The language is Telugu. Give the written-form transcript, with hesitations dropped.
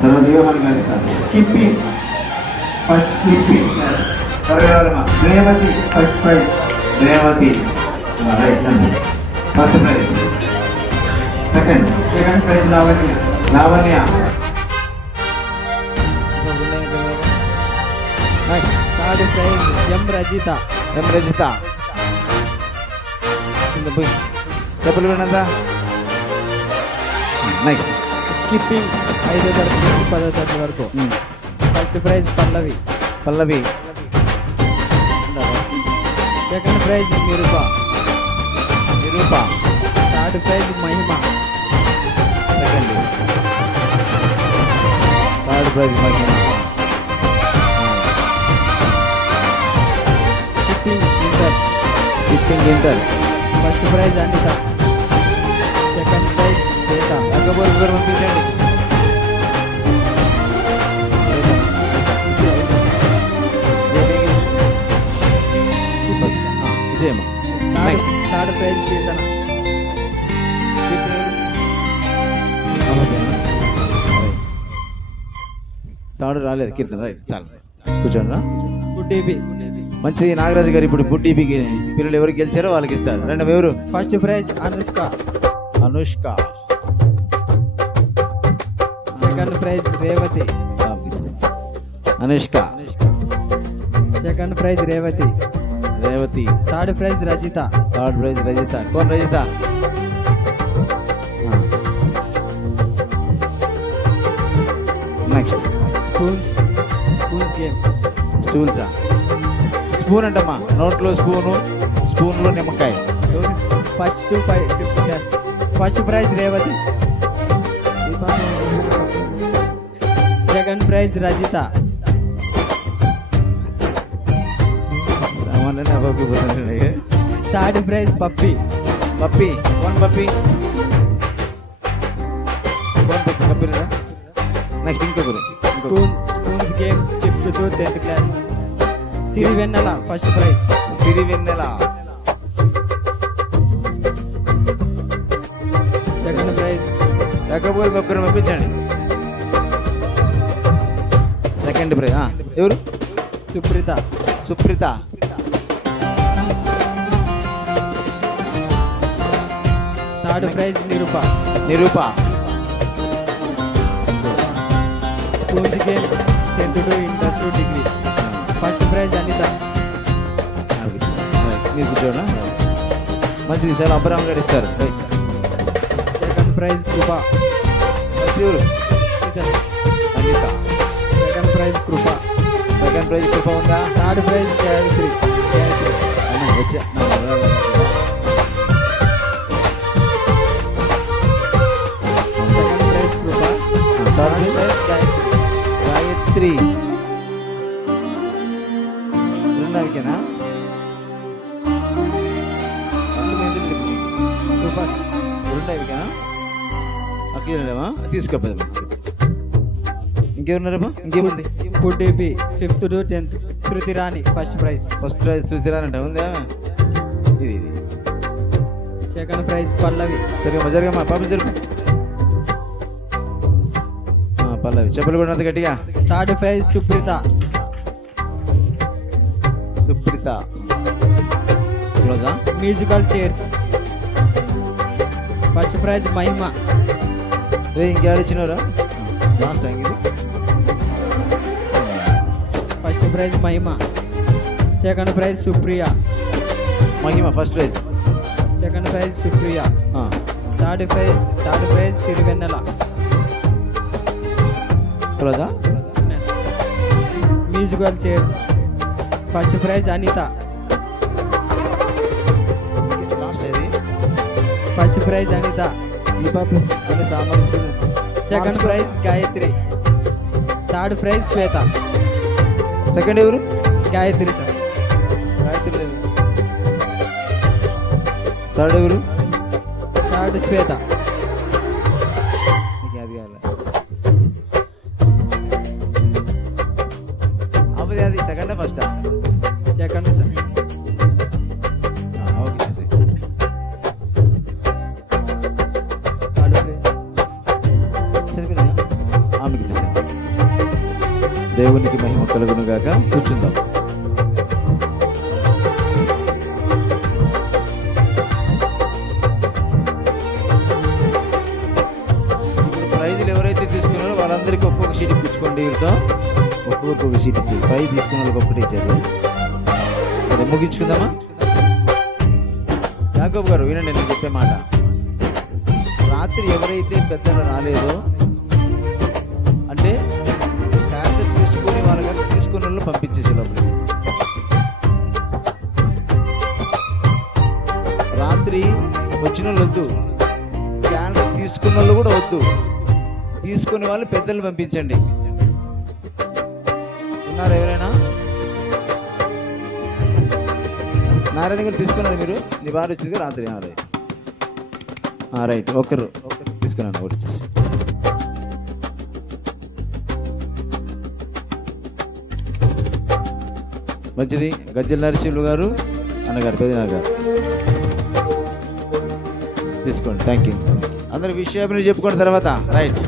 తర్వాత వ్యూహాన్ని గెలుస్తారు. Skipping first skipping Revathi first prize. Revathi right అండి first prize. Second prize Lavanya. Lavanya next third prize M Rajitha. చెప్పులు వినందా. నెక్స్ట్ స్కిప్పింగ్ 5వ తరగతి నుంచి 10వ తరగతి వరకు. First prize Pallavi. Second prize Niroopa. Third prize Mahima. Skipping inter. First prize Anitha. Second prize Swetha. పంపించండి. Vijayamma. Third prize Keerthana. Third రాలేదు కీర్తన. రైట్ చాలు కూర్చోండి. గుడ్డీబీ. మంచిది నాగరాజు గారు. ఇప్పుడు బుడ్డీబీకి పిల్లలు ఎవరు గెలిచారో వాళ్ళకి ఇస్తారు. రెండు ఎవరు? First prize Anushka. Second prize Revathi. Anushka. Second prize Revathi. Third prize Rajitha. కోన్ రజిత? Next spoons game. స్టూల్సా? స్పూన్ అంటమ్మా. నోట్లో స్పూన్లో నిమ్మకాయ. First to 5th class. First prize Revathi. Second prize Rajitha. Third prize Pappi. కోన్ పప్పి లేదా? నెక్స్ట్ ఇంకొకరు. Spoons game 5th to 10th class. Sirivennela first prize. Second prize లేకపోతే ఒక్కరు పంపించండి. సెకండ్ ప్రైజ్ ఎవరు? Supreetha. Third prize Niroopa. Spoons game 10th to inter to degree. First prize Anitha. మీరు కూర్చోనా. మంచిది సార్. అబ్బరామ్ గారు ఇస్తారు. Second prize Krupa. ఎవరు? సంగీత. Second prize Krupa. ఉందా? Third prize Gayathri. వచ్చా. Second prize Krupa. Third prize Gayathri. రెండుకేనా? కృప. రెండుకేనా? అక్కడేమా తీసుకోపోదామా. ఇంకెవరున్నారమ్మా? ఇంకేముంది? గుడ్డీబీ 5th to 10th. Shruthi Rani first prize. చూసిరానంట ఉందా? ఇది సెకండ్ ప్రైజ్ పల్లవి. జరగమ్మా పాప జరుపు. పల్లవి చెప్పులు కూడా అంత గట్టిగా. Third prize Supreetha. Musical chairs. First prize Mahima. ఇంకేడిచ్చినారా? లాస్ట్ ఇది. First prize Mahima. Second prize Supriya. First prize. Second prize Supriya. Third prize Sirivennela. Musical chairs. First prize Anitha. First prize Anitha. Second prize Gayathri. Third prize Swetha. Second ఎవరు? గాయత్రి సార్. లేదు. థర్డ్ ఎవరు? థర్డ్ శ్వేత. అది second first? Second sir. Okay third prize సరిపోయినా ఆమెకి దేవునికి మహిమ కలుగును గాక. కూర్చుందాం. ఇప్పుడు ప్రైజులు ఎవరైతే తీసుకున్నారో వాళ్ళందరికీ ఒక్కొక్క షీట్ ఇప్పించుకోండి. వీరితో ఒక్కొక్క షీట్ ఇచ్చేది. ప్రైజ్ తీసుకున్న వాళ్ళకి ఒక్కటి ఇచ్చారు. సరే, ముగించుకుందామా? యాకోబు గారు వినండి, నేను చెప్పే మాట. రాత్రి ఎవరైతే పెద్దలు రాలేదో అంటే క్యారెట్ తీసుకుని వాళ్ళ కానీ తీసుకున్న వాళ్ళు పంపించేసి లోపలికి. రాత్రి వచ్చిన వాళ్ళు వద్దు, క్యారెట్ తీసుకున్న వాళ్ళు కూడా వద్దు. తీసుకునే వాళ్ళు పెద్దలు పంపించండి. ఉన్నారు ఎవరైనా? నారాయణ గారు తీసుకున్నారు మీరు? నీ బాగా వచ్చింది కదా రాత్రి. రైట్, ఒకరు తీసుకున్నాను. ఒకటి వచ్చేసి మంచిది. గజ్జల నరసింహులు గారు అన్నగారు, పెద్దనాన్న గారు తీసుకోండి. Thank you. అందరు విషయాన్ని చెప్పుకోండి తర్వాత. రైట్.